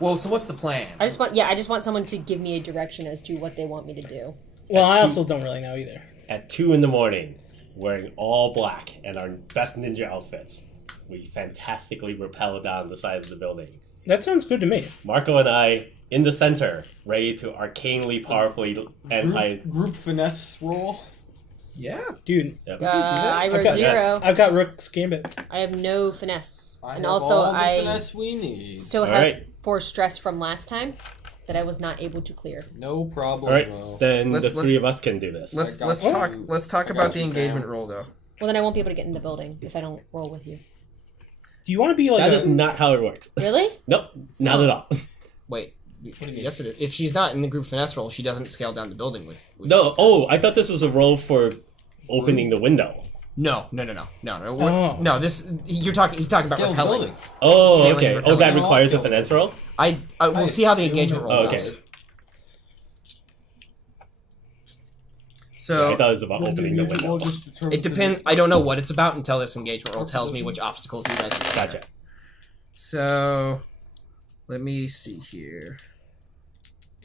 Well, so what's the plan? I just want someone to give me a direction as to what they want me to do. Well, I also don't really know either. At 2 a.m, wearing all black and our best ninja outfits, we fantastically rappel down the side of the building. That sounds good to me. Marco and I in the center, ready to arcanely, powerfully group finesse roll. Yeah, dude. Yep. I roll 0. I've got Rook's Gambit. I have no finesse, and also I finesse we need. Still have 4 stress from last time that I was not able to clear. No problem. All right, then the 3 of us can do this. Let's talk about the engagement roll though. Well, then I won't be able to get in the building if I don't roll with you. Do you want to be like? That is not how it works. Really? Nope, not at all. Wait. Yes, it is. If she's not in the group finesse roll, she doesn't scale down the building with no. Oh, I thought this was a roll for opening the window. No. No. This he's talking about repelling. Building. Oh, Scaling, okay. repelling. Oh, that requires a finesse roll. We'll see how the engagement roll goes. So I thought it was about opening the window. It depends. I don't know what it's about until this engagement roll tells me which obstacles you guys encounter. Gotcha. So let me see here.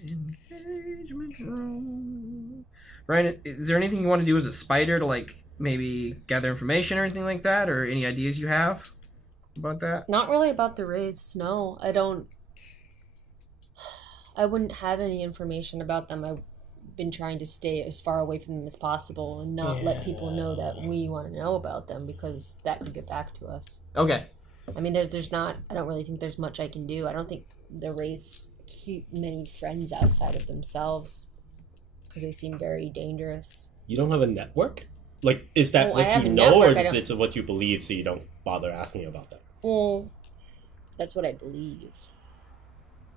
Engagement roll. Ryan, is there anything you want to do as a spider to like maybe gather information or anything like that, or any ideas you have about that? Not really about the wraiths. No, I don't. I wouldn't have any information about them. I've been trying to stay as far away from them as possible and not let people know that we want to know about them because that could get back to us. Okay. I mean, there's not. I don't really think there's much I can do. I don't think the wraiths keep many friends outside of themselves because they seem very dangerous. You don't have a network? Like, is that what you know, or is it what you believe, so you don't bother asking about them? Well, that's what I believe.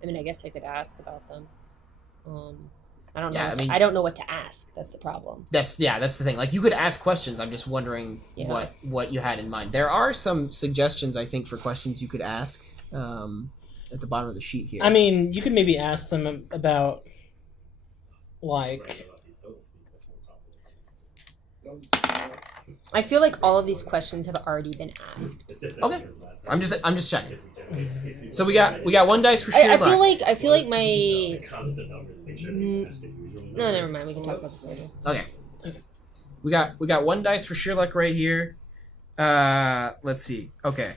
I mean, I guess I could ask about them. I don't know. I don't know what to ask. That's the problem. That's the thing. Like, you could ask questions. I'm just wondering what you had in mind. There are some suggestions, I think, for questions you could ask at the bottom of the sheet here. I mean, you could maybe ask them about, like... I feel like all of these questions have already been asked. Okay. I'm just checking. So we got 1 dice for sheer luck. I feel like my... No, never mind. We can talk about this later. Okay. We got 1 dice for sheer luck right here. Let's see. Okay.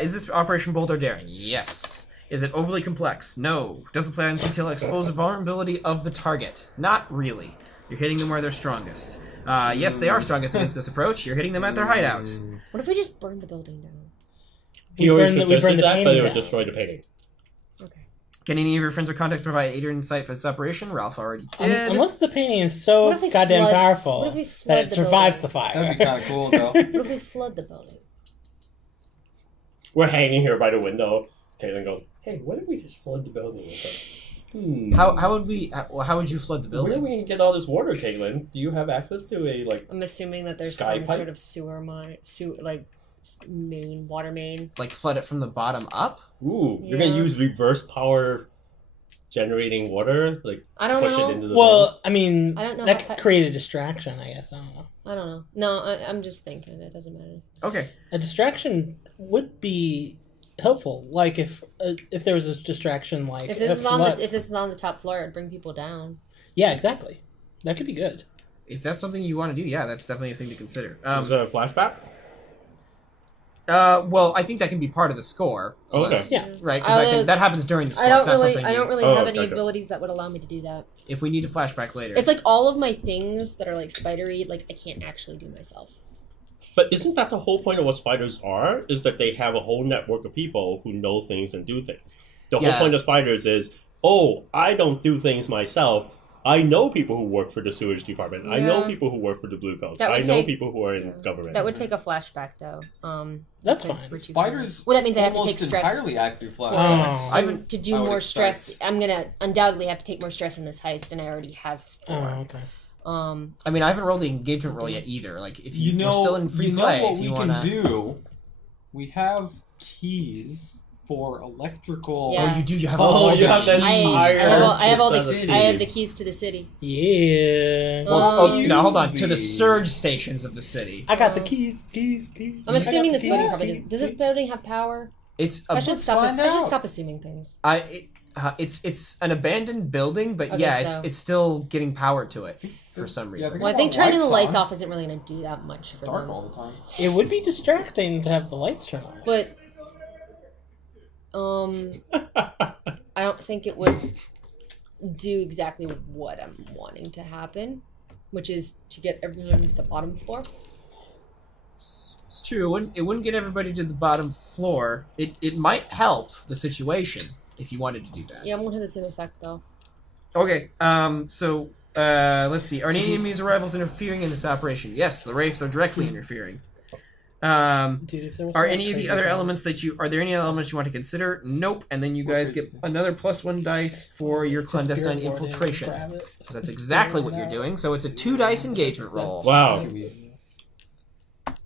Is this Operation Bold or Daring? Yes. Is it overly complex? No. Does the plan detail expose the vulnerability of the target? Not really. You're hitting them where they're strongest. Yes, they are strongest against this approach. You're hitting them at their hideout. What if we just burn the building down? He already suggested that, but it would destroy the painting. Okay. Can any of your friends or contacts provide aid or insight for this operation? Ralph already did. Unless the painting is so goddamn powerful that it survives the fire. That'd be kind of cool, though. What if we flood the building? We're hanging here by the window. Caelin goes, "Hey, what if we just flood the building with them?" How would you flood the building? Where are we going to get all this water, Caelin? Do you have access to a, like... I'm assuming that there's sky some pipe? sort of water main. Like flood it from the bottom up? Ooh, you're going to use reverse power generating water? Like, I don't push know. it into the Well, I mean, I don't know that could create a distraction, I guess. I don't know. I don't know. No, I'm just thinking. It doesn't matter. Okay. A distraction would be helpful. Like, if there was a distraction, like... If this is on the top floor, it'd bring people down. Yeah, exactly. That could be good. If that's something you want to do, yeah, that's definitely a thing to consider. Is there a flashback? Well, I think that can be part of the score. Okay. Yeah. Right, because that happens during the score. I don't really have any okay. abilities that would allow me to do that. If we need a flashback later. It's like all of my things that are like spidery, like I can't actually do myself. But isn't that the whole point of what spiders are? Is that they have a whole network of people who know things and do things. The whole point of spiders is, I don't do things myself. I know people who work for the sewage department. Yeah. I know people who work for the Blue Coast. I know people who are in government. That would take a flashback, though. That's fine. Spiders. Well, that means I have to take stress. Entirely active flashbacks. To do more stress, I'm gonna undoubtedly have to take more stress in this heist, and I already have 4. Okay. I mean, I haven't rolled the engagement roll yet either. Like, if you're still in free play, play, what if you we wanna... can do, we have keys for electrical. Yeah. Oh, you do. You have you have that I have the keys to the city. Yeah. Now hold on. To the surge stations of the city. I got the keys. I'm assuming this building probably does. Does this building have power? It's a I should stop. find I should out. stop assuming things. it's an abandoned building, but Okay, yeah, so- it's still getting power to it for some reason. Well, I think turning the lights off isn't really going to do that much for Dark them. all the time. It would be distracting to have the lights turn on. But I don't think it would do exactly what I'm wanting to happen, which is to get everyone to the bottom floor. It's true. It wouldn't get everybody to the bottom floor. It might help the situation if you wanted to do that. Yeah, it won't have the same effect though. Okay. So let's see. Are any enemies or rivals interfering in this operation? Yes, the wraiths are directly interfering. Dude, if there was Are no any of the crazy other one- elements are there any elements you want to consider? Nope. And then you guys get another +1 dice for your clandestine Spirit ward in, infiltration. grab it. Because that's exactly what you're doing. So it's a 2 dice engagement roll. Wow. Too easy.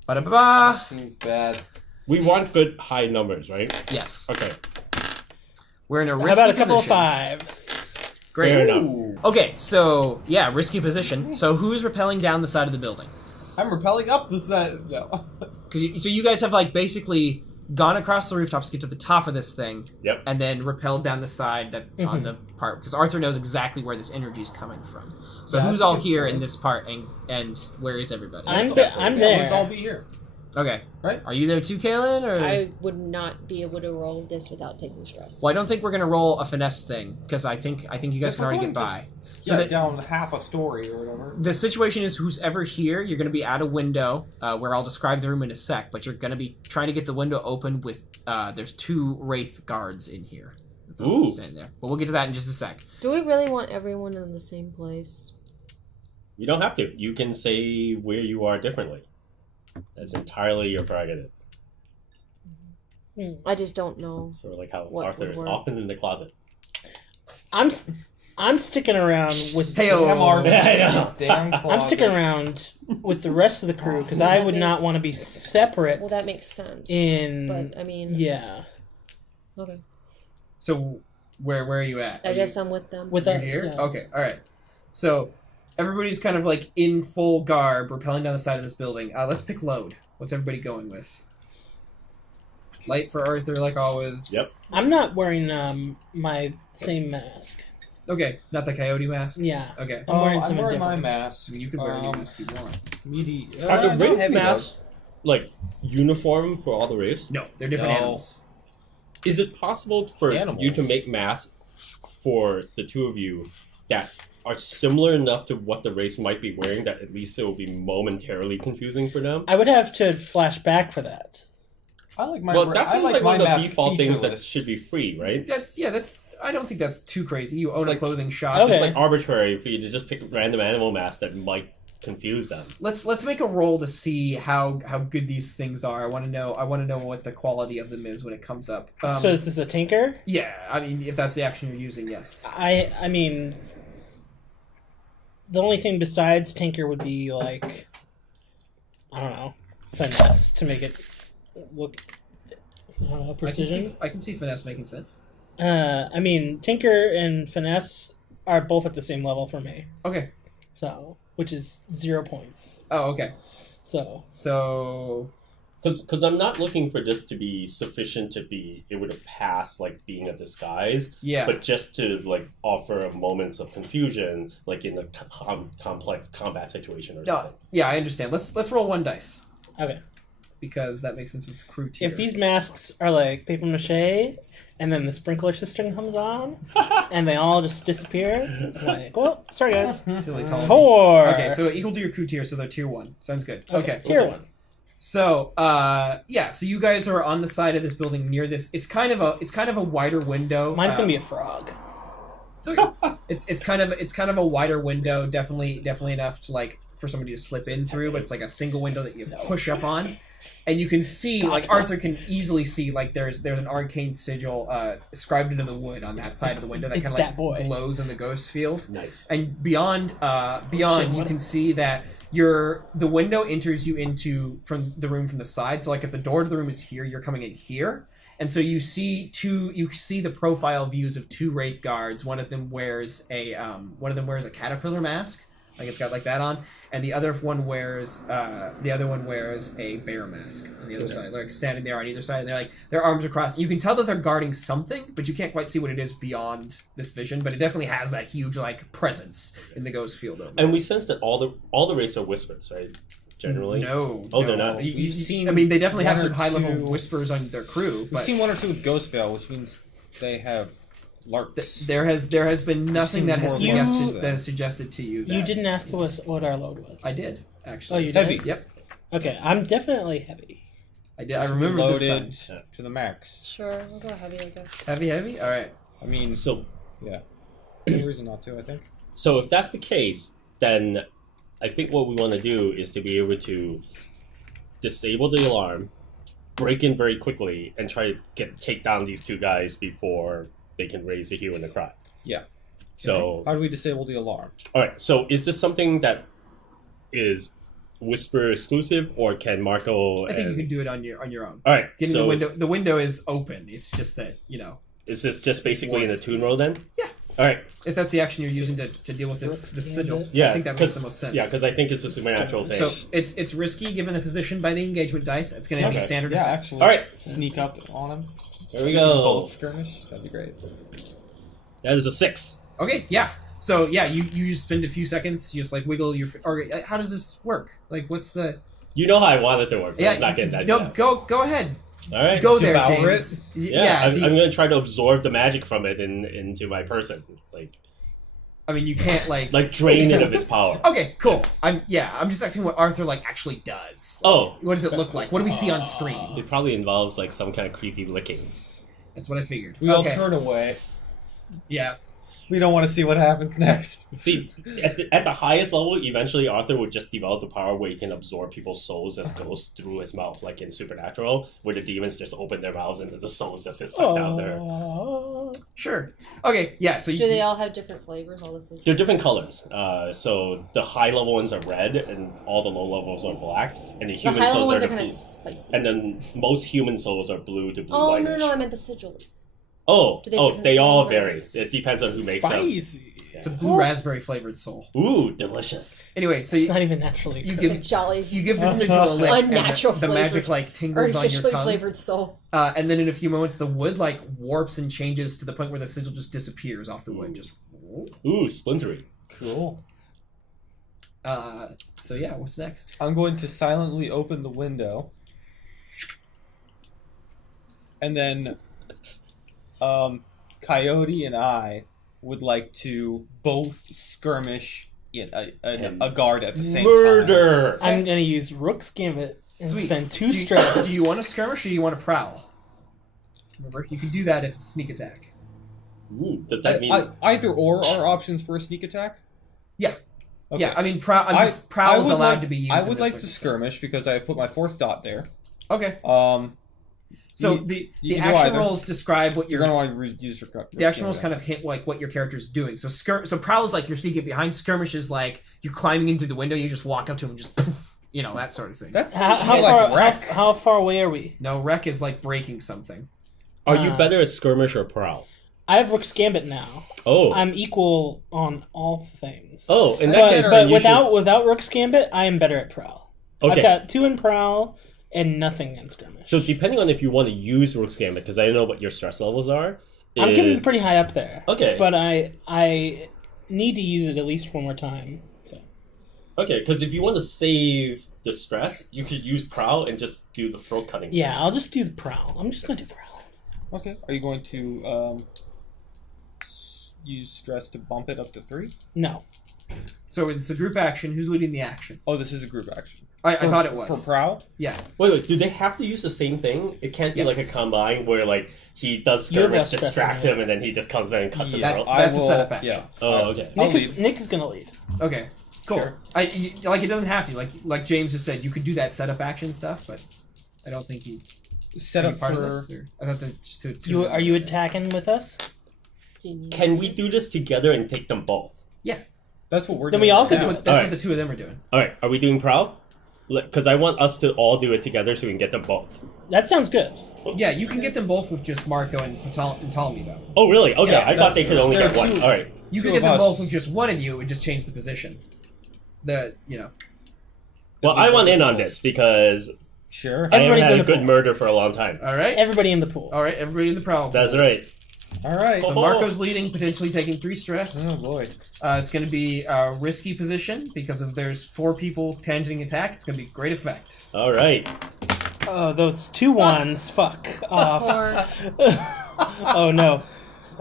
Ba-da-ba-ba. That seems bad. We want good high numbers, right? Yes. Okay. We're in a How risky about a couple position. of 5s? Great. Fair enough. Ooh. Okay, so yeah, risky position. So who's rappelling down the side of the building? I'm repelling up the side. No. So you guys have like basically gone across the rooftops to get to the top of this thing, Yep. and then rappelled down the side that on the part because Arthur knows exactly where this energy is coming from. So Yeah, who's that's all good. here in this part, and where is everybody? I'm Yeah, there. Let's all be here. Okay, Right? Are you there too, Caelin? Or I would not be able to roll this without taking stress. well, I don't think we're gonna roll a finesse thing because I think you guys If can we're already going get by. So Yeah, that, down half a story or whatever. the situation is who's ever here, you're going to be at a window where I'll describe the room in a sec, but you're going to be trying to get the window open with, there's 2 wraith guards in here. Ooh. Standing there. But we'll get to that in just a sec. Do we really want everyone in the same place? You don't have to. You can say where you are differently. That's entirely your prerogative. I just don't know. Sort of like how What Arthur would is work? often in the closet. I'm sticking around with Hey-o. Damn Arthur. Yeah, I know. These damn I'm sticking closets. around with the rest of the crew because I would not want to be separate. Well, that makes sense. in But I mean, yeah, okay. So, where are you at? I guess I'm with them. with You're us. here? Yeah. Okay, alright. So, everybody's kind of like in full garb, rappelling down the side of this building. Let's pick load. What's everybody going with? Light for Arthur, like always. Yep. I'm not wearing my same mask. Okay, not the Coyote mask? Yeah, Okay. I'm wearing I'm something wearing my different. mask. You can wear any mask you want. Are the no, wraith heavy masks like uniform for all the wraiths? No, they're different No. animals. Is it possible for Animals. you to make masks for the 2 of you that are similar enough to what the race might be wearing that at least it will be momentarily confusing for them? I would have to flash back for that. I like my. Well, that I seems like like my one of the mask default things that featureless. should be free, right? That's. I don't think that's too crazy. You own like- a clothing shop. Okay. It's like arbitrary for you to just pick random animal masks that might confuse them. Let's make a roll to see how good these things are. I want to know what the quality of them is when it comes up. So is this a tinker? Yeah, I mean, if that's the action you're using, yes. I mean, the only thing besides tinker would be like, I don't know, finesse to make it look. I don't know, precision. I can see finesse making sense. I mean, tinker and finesse are both at the same level for me. Okay. So, which is 0 points. Oh, okay. So, Because I'm not looking for this to be sufficient to be able to pass like being a disguise, Yeah. but just to like offer moments of confusion, like in a complex combat situation or No, something. yeah, I understand. Let's roll 1 dice okay. because that makes sense with crew tier. If these masks are like paper mache, and then the sprinkler system comes on, and they all just disappear, like, well, sorry guys. silly tall. 4. Okay, so equal to your crew tier, so they're tier 1. Sounds good. Okay. Tier 1. So, yeah, so you guys are on the side of this building near this. It's kind of a wider window. Mine's gonna be a frog. It's kind of a wider window, definitely enough to like for somebody to slip in through, but it's like a single window that you push up on. And you can see, like Arthur can easily see, like there's an arcane sigil scribed into the wood on that side of the window that It's kind of that like boy. glows in the ghost field. Nice. And beyond you what can see that the window enters you into from the room from the side. So like if the door to the room is here, you're coming in here. And so you see the profile views of 2 wraith guards. One of them wears a caterpillar mask. Like it's got like that on, and the other one wears a bear mask on the other side, like standing there on either side, and they're like their arms are crossed. You can tell that they're guarding something, but you can't quite see what it is beyond this vision. But it definitely has that huge like presence in the ghost field over. And we sense that all the races are whispers, right? Generally. No. They're not. You've seen I mean, they definitely have one or some high level two- whispers on their crew, We've but seen 1 or 2 with Doskvol, which means they have Lurks. there has been nothing seen that has more Lurks suggested than- that has suggested to you. You that- didn't ask us what our load was. I did actually. Oh, you did? Heavy. Yep. Okay, I'm definitely heavy. I did. I remember this Loaded time. to the max. Sure, we'll go heavy, I guess. Heavy. All right. I mean, So yeah. No reason not to, I think. So if that's the case, then I think what we want to do is to be able to disable the alarm, break in very quickly, and try to take down these 2 guys before they can raise a hue and a cry. Yeah. So, How do we disable the alarm? all right. So is this something that is Whisper exclusive, or can Marco? I think you and- can do it on your own. All right. Getting so the window. The window is open. It's just that is this just basically in a tune roll then? Yeah. All right. if that's the action you're using to deal with this sigil, Yeah. I think that makes the most sense. Yeah, because I think it's a supernatural thing. So it's risky given the position by the engagement dice. It's going to be Okay. standard. Yeah, effect. actually. All right. Sneak up on him. There we Bolt go. skirmish. That'd be great. That is a 6. Okay, yeah. So yeah, you just spend a few seconds, you just like wiggle your. Or how does this work? Like, what's the? You know how I want it to work. But Yeah, it's not getting that. no, go ahead. All right. Go there, Devour James. Yeah, I'm do going you- to try to absorb the magic from it into my person, I mean, you can't like. drain it of its power. Okay, cool. I'm just asking what Arthur actually does. Oh, What does it look like? What do we see on screen? it probably involves some kind of creepy licking. That's what I figured. We all Okay. turn away. Yeah. We don't want to see what happens next. See, at the highest level, eventually Arthur would just develop the power where he can absorb people's souls as ghosts through his mouth, like in Supernatural, where the demons just open their mouths and the souls just get sucked down there. Sure. Okay. Yeah. So Do they all have different flavors? All this. They're different colors. So the high level ones are red, and all the low levels are black, and the The human high level souls ones are are kind of blue. spicy. And then most human souls are blue to blue Oh whitish. no, I meant the sigils. Oh, Do they have different they all vary. flavors? It depends on who makes them. Spicy. it's a blue raspberry flavored soul. Ooh, delicious. Anyway, so you, Not even naturally. you occurring. give Like jolly, you give the sigil a lick, and Unnatural the magic flavored- tingles on your artificially tongue. flavored soul. And then in a few moments, the wood warps and changes to the point where the sigil just disappears off the wood. Just. Ooh, splintery. Cool. So yeah, what's next? I'm going to silently open the window. And then Coyote and I would like to both skirmish in a guard at the same time. Murder! I'm gonna use Rook's Gambit and Sweet. spend 2 Do you, stress. do you want to skirmish or do you want to prowl? Remember, you can do that if it's sneak attack. Ooh, does that mean... Either or are options for a sneak attack? Yeah. Okay. Yeah, I mean, prowl is would allowed like- to be used. I in would this like to circumstance. skirmish because I put my 4th dot there. Okay. So You- the you can do action either. rolls describe what You're your going to want to use your the action rolls kind of hint what your character's doing. So so prowl is like you're sneaking behind. Skirmish is like you're climbing in through the window. You just walk up to him and just poof, that sort of thing. That's How how far away are we? No, wreck is like breaking something. Are you better at skirmish or prowl? I have Rook's Gambit now. Oh. I'm equal on all things. Oh, in that But, case, but then you without Rook's Gambit, I am better at Prowl. Okay. I've got 2 in Prowl and nothing in Skirmish. So depending on if you want to use Rook's Gambit, because I don't know what your stress levels are. I'm getting pretty high up there. Okay. But I need to use it at least one more time. So. Okay, because if you want to save the stress, you could use prowl and just do the throat cutting. Yeah, I'll just do the Prowl. I'm just going to do Prowl. Okay. Are you going to use stress to bump it up to 3? No. So it's a group action. Who's leading the action? Oh, this is a group action. I thought it was. For Prowl? Yeah. Wait, do they have to use the same thing? It can't be Yes. like a combine where he does You have skirmish, less stress distracts than him, and then he just comes back and cuts his That's- throat. a setup action. Yeah. Oh, okay. I'll Nick is going to lead. Okay. Cool. Sure. It doesn't have to. Like James just said, you could do that setup action stuff, but I don't think you. Set Are you up part for... of this, or- I thought that just to Are you attacking with us? Do you need Can to? we do this together and take them both? Yeah. That's what we're Then doing. we all right can That's now. what Alright. the two of them are doing. All right, are we doing prowl? Because I want us to all do it together so we can get them both. That sounds good. Yeah, you can get them both with just Marco and Ptolemy though. Oh, really? Okay, Yeah, I thought they that's- could only there get are one. two. All right. You Two could get of them both us. with just one of you. It would just change the position. Well, I want in on this because Sure. I haven't Everybody's had in a the good pool. murder for a long time. All right. Everybody in the pool. All right. Everybody in the problem. That's right. All right. So Marco's leading, potentially taking 3 stress. Oh boy. It's going to be a risky position because if there's 4 people tangenting attack, it's going to be great effect. All right. Oh, those 2 1s. Fuck off. Or Oh no.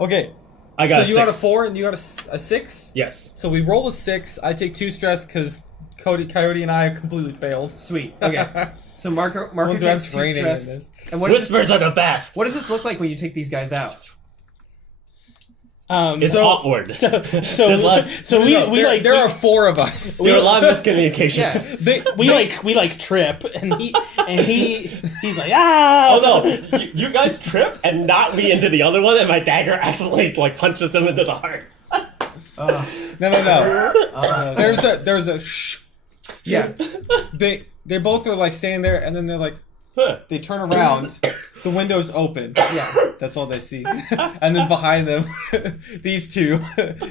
Okay. I got so you got a six. 4 and you got a 6. Yes. So we roll a 6. I take 2 stress because Coyote and I completely failed. Sweet. Okay. So Marco Ones who have takes 2 training in stress. this. And what does Whispers are the best. what does this look like when you take these guys out? It's So awkward. so There's a lot- we there, like there are 4 of us. There are a lot of miscommunications. Yeah. we like trip and he's like ah. Oh no! You guys trip and knock me into the other one, and my dagger accidentally punches him into the heart. No. There's a shh. Yeah. They both are standing there, and then they're like, Huh. they turn around, the window's open. Yeah. That's all they see. And then behind them, these 2,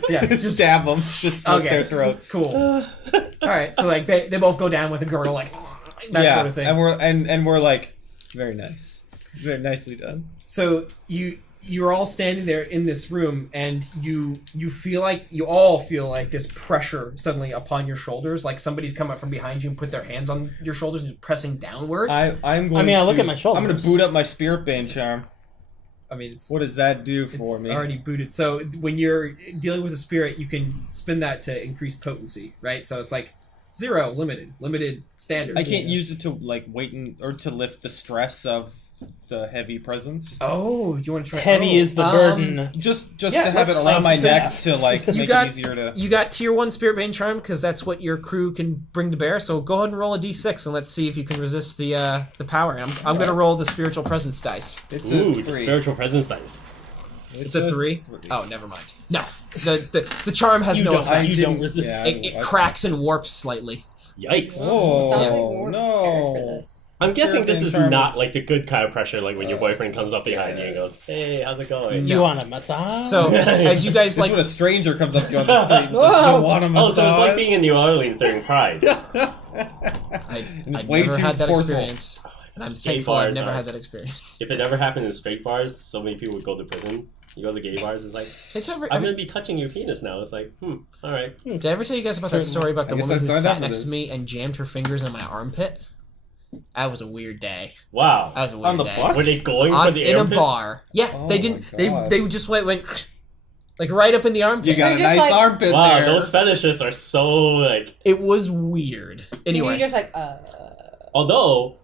Yeah. stab them, just slit Okay. their throats. Cool. All right. So they both go down with a girdle that sort of thing. And we're like, very nice, very nicely done. So you're all standing there in this room, and you all feel like this pressure suddenly upon your shoulders, like somebody's come up from behind you and put their hands on your shoulders and pressing downward. I'm going. I mean, I look to- at my shoulders. I'm going to boot up my spirit bane charm. I mean, it's What does that do for it's me? already booted. So when you're dealing with a spirit, you can spin that to increase potency, right? So it's like 0 limited standard. I can't use it to wait or to lift the stress of the heavy presence. Oh, you want to try? Heavy is the burden. Just Yeah, to have it let's- around my so neck to make got- it easier to. You got tier 1 Spirit Bane Charm because that's what your crew can bring to bear. So go ahead and roll a d6 and let's see if you can resist the power. I'm going to roll the Spiritual Presence dice. It's Ooh, a the 3. spiritual presence dice. It's a 3? Oh, never mind. No, the charm has You no don't- effect. you don't resist. Yeah, It cracks and warps slightly. Yikes! Oh, sounds like we're prepared no. for this. I'm guessing Spirit this Bane is charm not is- like the good kind of pressure, like when your boyfriend comes up behind you and goes, "Hey, how's it going?" You want a massage? So as you guys It's when a stranger comes up to you on the street and says, Whoa. "You want a Oh, massage?" so it's like being in New Orleans during Pride. And it's I've way never too had that forceful. experience, and I'm thankful I've bars never are- had that experience. If it never happened in straight bars, so many people would go to prison. You go to gay bars, it's like, I'm gonna be touching your penis now. It's like, all right. Did I ever tell you guys about that story about the I guess woman I who signed up sat for next to this. me and jammed her fingers in my armpit? That was a weird day. Wow. That was a weird On the day. bus? Were they going for On, the in a armpit? bar. Yeah, Oh they my didn't. God. They just went like right up in the armpit. You got a You're just nice like- armpit Wow, there. those fetishes are so like. It was weird. Anyway, You're just like, Although,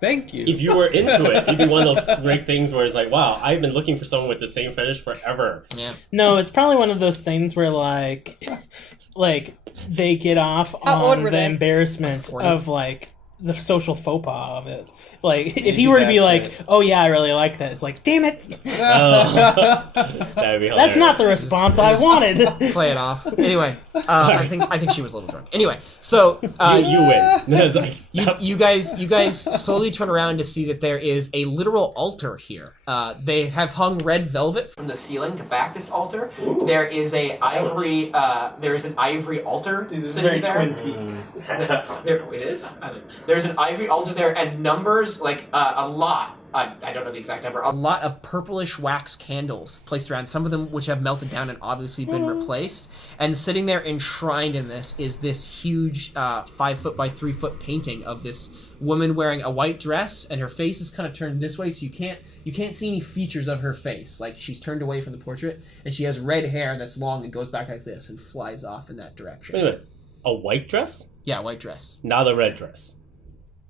Thank you. if you were into it, it'd be one of those great things where it's like, wow, I've been looking for someone with the same fetish forever. yeah. No, it's probably one of those things where like they get off How old on were the they? embarrassment 40. of the social faux pas of it. Like if Maybe he were to be that's like, it. "Oh yeah, I really like that," it's like, "Damn it, That'd be hilarious. that's not the response I wanted." Play it off. Anyway, I think she was a little drunk. Anyway, so you win. It's like, you guys slowly turn around to see that there is a literal altar here. They have hung red velvet from the ceiling to back this altar. There is an ivory altar sitting there. Peaks. There it is. There's an ivory altar there, and numbers like a lot. I don't know the exact number. A lot of purplish wax candles placed around. Some of them which have melted down and obviously been replaced. And sitting there enshrined in this is this huge 5 foot by 3 foot painting of this woman wearing a white dress, and her face is kind of turned this way, so you can't see any features of her face. Like she's turned away from the portrait, and she has red hair that's long and goes back like this and flies off in that direction. wait a minute. A white dress? Yeah, white dress. Not a red dress.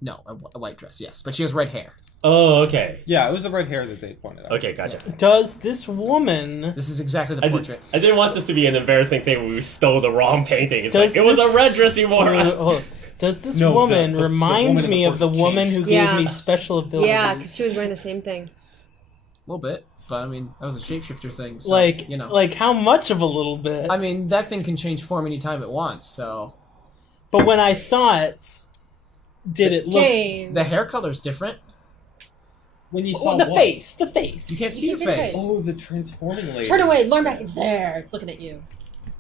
No, a white dress. Yes, but she has red hair. Oh, okay. Yeah, it was the red hair that they pointed out. Okay, gotcha. Does this woman? This is exactly the portrait. I didn't want this to be an embarrassing thing when we stole the wrong painting. It's Does like, it was this- a red dress you wore. Hold on. Does this No, woman the remind woman in the me of the portrait woman changed. who Yeah. gave me special abilities? yeah, because she was wearing the same thing. A little bit, but I mean that was a shapeshifter thing. So, like, you know, like how much of a little bit? I mean that thing can change form anytime it wants. So But when I saw it, did it look? James. the hair color's different. When you Oh, the face, the face. You can't see You the can't see face. the face. Oh, the transforming lady. Turn away, learn back, it's there. It's looking at you.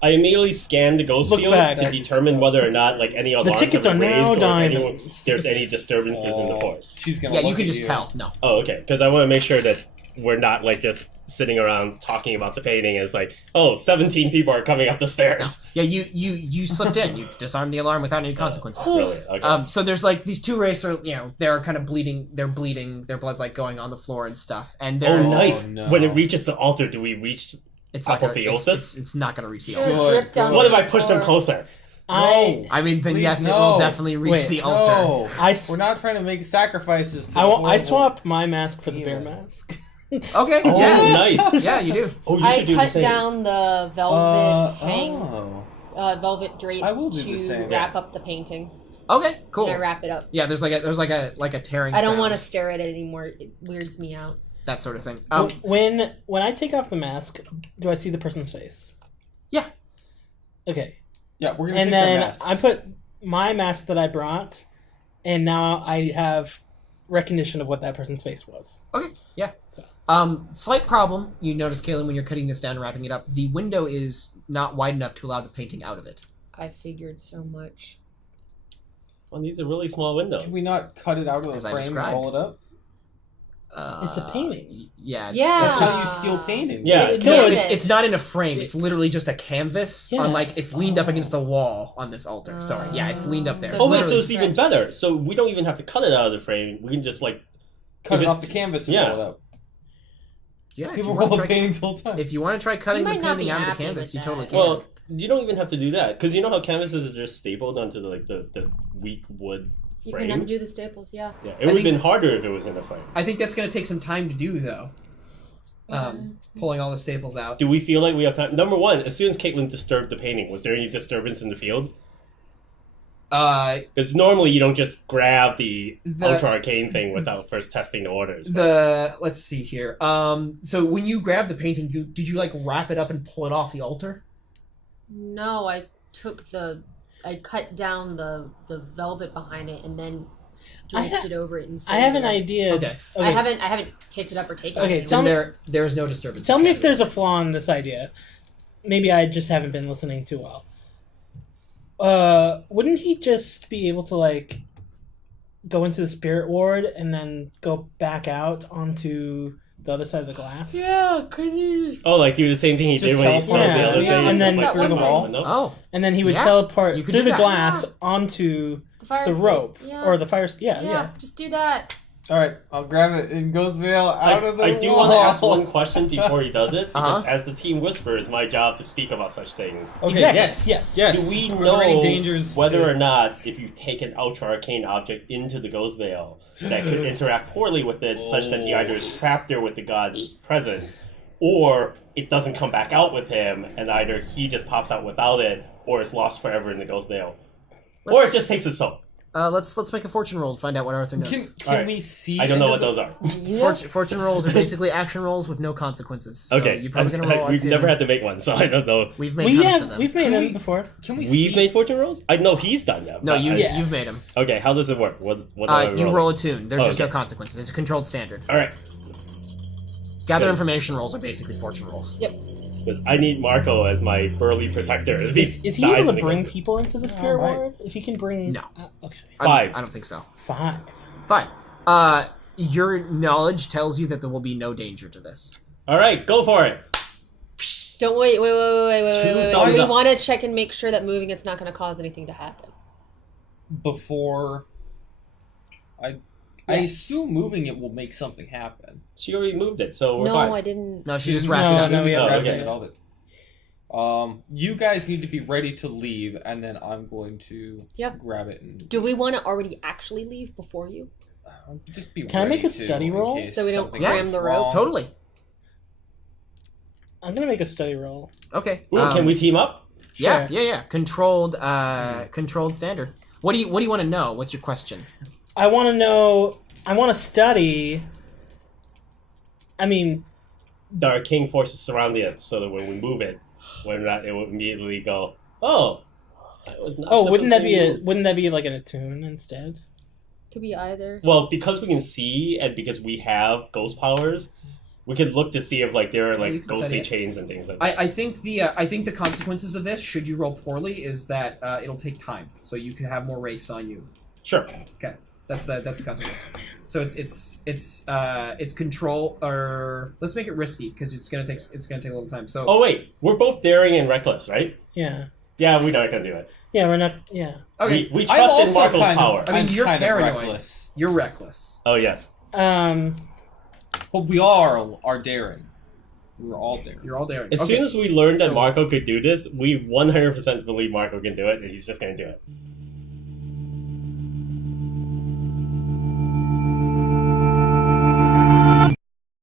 I immediately scan the ghost Look field back. to determine whether or not like any alarms tickets have been are now raised or diamonds. if there's any disturbances in the forest. She's gonna Yeah, look you can at just tell. No. Oh, okay. Because I want to make sure that we're not like just sitting around talking about the painting as like, oh, 17 people are coming up the No. stairs. Yeah, you slipped in. You disarmed the alarm without any consequences. Really? Okay. So there's like these two races are, they're kind of bleeding. They're bleeding. Their blood's like going on the floor and stuff. And they're oh, nice. no. When it reaches the altar, do we reach it's not gonna, apotheosis? it's not going to reach the Gonna altar. drip down What to if I the push them floor. closer? I mean, then Please, yes, it no. will definitely reach Wait, the altar. No, I we're not trying to make sacrifices. To I swap my mask for the bear mask. Okay. Oh, Yeah. nice. Yeah, you do. Oh, you I should do the cut same. down the velvet Oh. velvet drape I will do to the same. wrap up the painting. Okay. Cool. And I wrap it up. Yeah. There's like a tearing. I don't sound, want to stare at it anymore. It weirds me out. that sort of thing. When I take off the mask, do I see the person's face? Yeah. Okay. Yeah, we're gonna And take their then masks. I put my mask that I brought, and now I have recognition of what that person's face was. Okay. Yeah. So. Slight problem. You notice, Caelin, when you're cutting this down and wrapping it up, the window is not wide enough to allow the painting out of it. I figured so much. Well, these are really small windows. Can we not cut it out of As the I frame and described. roll it up? It's a painting. Yeah. Yeah. That's just Ah. you steal painting. Yeah. It's No, canvas. it's not in a frame. It's literally just a canvas Yeah. on like it's leaned up against the wall on this altar. Sorry, yeah, it's leaned up there. So Oh, wait, so literally- it's even better. So we don't even have to cut it out of the frame. We can just like Cut If it it's- off the canvas and yeah. roll it up. yeah. If People you, want roll to try, paintings all the time. if you want to try cutting the might not painting be out of the happy canvas, with you that. totally can. well, you don't even have to do that because you know how canvases are just stapled onto the weak wood You frame. can undo the staples, yeah. Yeah, it would have been harder if it was in a frame. I think that's going to take some time to do, though. Pulling all the staples out. Do we feel like we have time? Number one, as soon as Caitlin disturbed the painting, was there any disturbance in the field? Because normally you don't just grab the ultra arcane thing without first testing the orders. Let's see here. So when you grabbed the painting, did you like wrap it up and pull it off the altar? No, I cut down the velvet behind it and then draped it over it. And I have an folded it. idea. Okay. I haven't picked it up or taken Okay, it. tell Then me- there is no disturbance. Tell in me if Canada. there's a flaw in this idea. Maybe I just haven't been listening too well. Wouldn't he just be able to like go into the spirit ward and then go back out onto the other side of the glass? Yeah, could you? Oh, like do the same thing he Just did when he teleport started the Yeah. other Yeah, thing, and then just through the that wall? one. Oh, And then he would Yeah, teleport you could through do the that. glass Yeah. onto The fire the escape. rope Yeah. or the fire. Yeah, yeah, yeah. just do that. All right, I'll grab it and Ghost Veil out of the I do wall. want to ask one question before he does it, because Uh-huh. as the team whisper, it's my job to speak about such things. Okay, Exactly. yes, Yes. yes. Do we Are there any know dangers whether to- or not, if you take an ultra arcane object into the ghost veil, that could interact poorly with it, such that he either is trapped there with the god's presence, or it doesn't come back out with him, and either he just pops out without it, or it's lost forever in the ghost veil, or it just takes his soul. let's make a fortune roll to find out what Arthur knows. Can Alright. we see? I don't know into what the- those are. Yeah. Fortune rolls are basically action rolls with no consequences. So Okay, you're probably gonna roll a we've two. never had to make one, so I don't know. We've made tons of them. We've made Can them we- before. Can we We've see? made fortune rolls? I know he's done them. No, but you I- Yeah. you've made them. Okay, how does it work? What do I You roll a tune. There's Oh, just no okay. consequences. It's a controlled standard. All right, Gather Good. information rolls are basically fortune rolls. Yep. because I need Marco as my burly protector. If Is he dies able in to the bring ghost- people into the spirit right. ward? If he can bring... No. Okay. Five. I don't think so. 5. 5. Your knowledge tells you that there will be no danger to this. All right, go for it. Don't wait. Two Do thumbs we up. want to check and make sure that moving it's not going to cause anything to happen? Before. I assume moving it will make something happen. She already moved it, so we're No, fine. I didn't. No, she just wrapped it up. No, we yeah, wrapped okay. it all of it. You guys need to be ready to leave, and then I'm going to Yep. grab it and Do we want to already actually leave before you? just be. Can I make ready a study in roll? case So we don't something cram goes the rope? wrong. Totally. I'm going to make a study roll. Okay. Ooh, can we team up? Yeah, Sure. yeah. Controlled standard. What do you want to know? What's your question? I want to know... I want to study... I mean, The arcane forces surrounding it, so that when we move it, whether or not it will immediately go, oh, that was not wouldn't that supposed be to a move." wouldn't that be like an attune instead? Could be either. Well, because we can see and because we have ghost powers, We could look to see if like there are you like can study ghostly it. chains and things like that. I think the consequences of this, should you roll poorly, is that it'll take time, so you can have more wraiths on you. Sure. Okay, that's the consequence. So it's control, or let's make it risky because it's gonna take a little time. So Oh wait, we're both daring and reckless, right? Yeah. Yeah, we're not gonna do it. Yeah, we're not. Yeah. okay, We I'm trust in also Marco's kind power. of. I mean, I'm you're kind of paranoid. reckless, you're reckless. Oh yes. but we are daring. We're all daring. You're all daring. As Okay. soon as we learned that So- Marco could do this, we 100% believe Marco can do it, and he's just gonna do it.